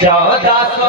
1400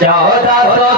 1400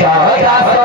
1400